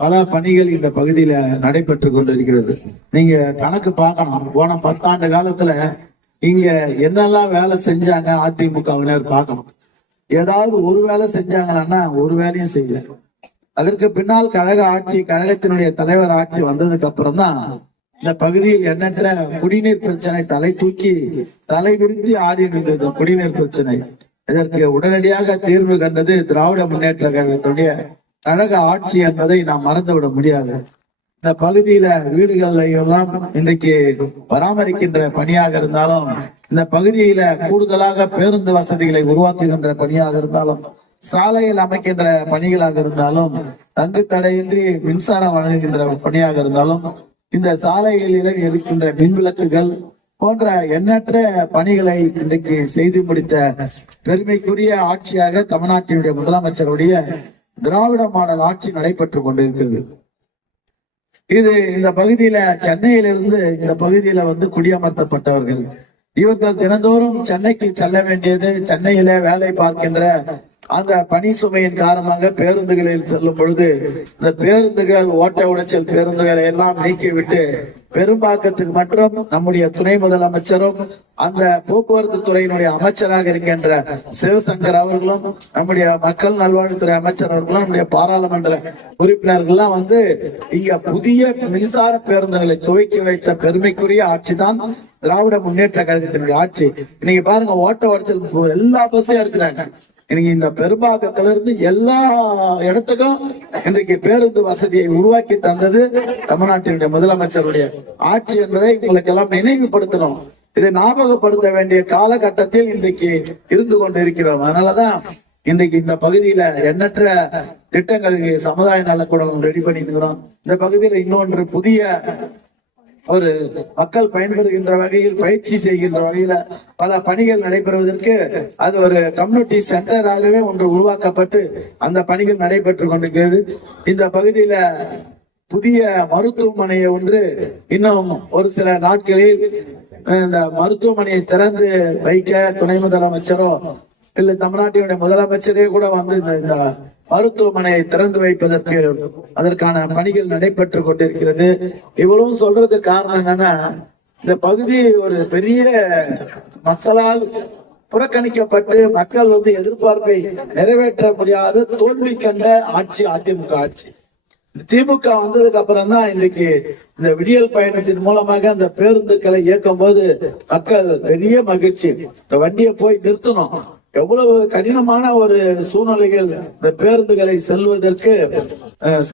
பல பணிகள் இந்த பகுதியில நடைபெற்று கொண்டிருக்கிறது. நீங்க கணக்கு பார்க்கணும். போன 10 ஆண்டு காலத்துல இங்க என்னெல்லாம் வேலை செஞ்சாங்க அதிமுகவினர் பார்க்கணும். ஏதாவது ஒரு வேலை செஞ்சாங்கன்னா ஒரு வேலையும் செய்யல. அதற்கு பின்னால் கழகத்தினுடைய தலைவர் ஆட்சி வந்ததுக்கு அப்புறம் தான் இந்த பகுதியில் எண்ணற்ற குடிநீர் பிரச்சனை தலை விரித்து ஆடி இருந்தது. குடிநீர் பிரச்சனை இதற்கு உடனடியாக தீர்வு கண்டது திராவிட முன்னேற்ற கழகத்துடைய கழக ஆட்சி என்பதை நாம் மறந்துவிட முடியாது. இந்த பகுதியில வீடுகளை எல்லாம் இன்றைக்கு பராமரிக்கின்ற பணியாக இருந்தாலும், இந்த பகுதியில கூடுதலாக பேருந்து வசதிகளை உருவாக்குகின்ற பணியாக இருந்தாலும், சாலையில் அமைக்கின்ற பணிகளாக இருந்தாலும், தங்கு தடையின்றி மின்சாரம் வழங்குகின்ற பணியாக இருந்தாலும், இந்த சாலைகளில் இருக்கின்ற மின்விளக்குகள் போன்ற எண்ணற்ற பணிகளை இன்றைக்கு செய்து முடித்த பெருமைக்குரிய ஆட்சியாக தமிழ்நாட்டினுடைய முதலமைச்சருடைய திராவிட மாடல் ஆட்சி நடைபெற்றுக் கொண்டிருக்கிறது. இது இந்த பகுதியில சென்னையிலிருந்து இந்த பகுதியில குடியமர்த்தப்பட்டவர்கள். இவர்கள் தினந்தோறும் சென்னைக்கு செல்ல வேண்டியது, சென்னையில வேலை பார்க்கின்ற அந்த பணி சுமையின் காரணமாக பேருந்துகளில் செல்லும் பொழுது இந்த பேருந்துகள் ஓட்ட உடைச்சல் பேருந்துகளை எல்லாம் நீக்கிவிட்டு பெரும்பாக்கத்துக்கு மற்றும் நம்முடைய துணை முதலமைச்சரும் அந்த போக்குவரத்து துறையினுடைய அமைச்சராக இருக்கின்ற சிவசங்கர் அவர்களும், நம்முடைய மக்கள் நல்வாழ்வுத்துறை அமைச்சர் அவர்களும், நம்முடைய பாராளுமன்ற உறுப்பினர்கள்லாம் இங்க புதிய மின்சார பேருந்துகளை துவக்கி வைத்த பெருமைக்குரிய ஆட்சி தான் திராவிட முன்னேற்ற கழகத்தினுடைய ஆட்சி. இன்னைக்கு பாருங்க, ஓட்ட உடைச்சல் எல்லா பஸ்ஸையும் எடுக்கிறாங்க. இன்னைக்கு இந்த பெரும்பாக்கத்துல இருந்து எல்லா இடத்துக்கும் இன்றைக்கு பேருந்து வசதியை உருவாக்கி தந்தது தமிழ்நாட்டினுடைய முதலமைச்சருடைய ஆட்சி என்பதை உங்களுக்கு எல்லாம் நினைவுபடுத்தணும். இதை ஞாபகப்படுத்த வேண்டிய காலகட்டத்தில் இன்றைக்கு இருந்து கொண்டிருக்கிறோம். அதனாலதான் இன்றைக்கு இந்த பகுதியில எண்ணற்ற திட்டங்கள் சமுதாய நலக்கூடம் ரெடி பண்ணிக்கிறோம். இந்த பகுதியில இன்னொன்று புதிய ஒரு மக்கள் பயன்படுகின்ற வகையில் பயிற்சி செய்கின்ற வகையில பல பணிகள் நடைபெறுவதற்கு அது ஒரு கம்யூனிட்டி சென்டராகவே ஒன்று உருவாக்கப்பட்டு அந்த பணிகள் நடைபெற்றுக் கொண்டிருக்கிறது. இந்த பகுதியில புதிய மருத்துவமனையை ஒன்று இன்னும் ஒரு சில நாட்களில் இந்த மருத்துவமனையை திறந்து வைக்க துணை முதலமைச்சரோ இல்ல தமிழ்நாட்டினுடைய முதலமைச்சரே கூட இந்த மருத்துவமனையை திறந்து வைப்பதற்கு அதற்கான பணிகள் நடைபெற்றுக் கொண்டிருக்கிறது. இவ்வளவு சொல்றது காரணம் என்னன்னா, இந்த பகுதி ஒரு பெரிய மக்களால் புறக்கணிக்கப்பட்டு மக்கள் எதிர்பார்ப்பை நிறைவேற்ற முடியாத தோல்வி கண்ட ஆட்சி அதிமுக ஆட்சி. திமுக வந்ததுக்கு அப்புறம் தான் இன்றைக்கு இந்த விடியல் பயணத்தின் மூலமாக அந்த பேருந்துகளை இயக்கும் போது மக்கள் பெரிய மகிழ்ச்சி. இந்த வண்டியை போய் நிறுத்தணும், எவ்வளவு கடினமான ஒரு சூழ்நிலைகள் இந்த பேருந்துகளை செல்வதற்கு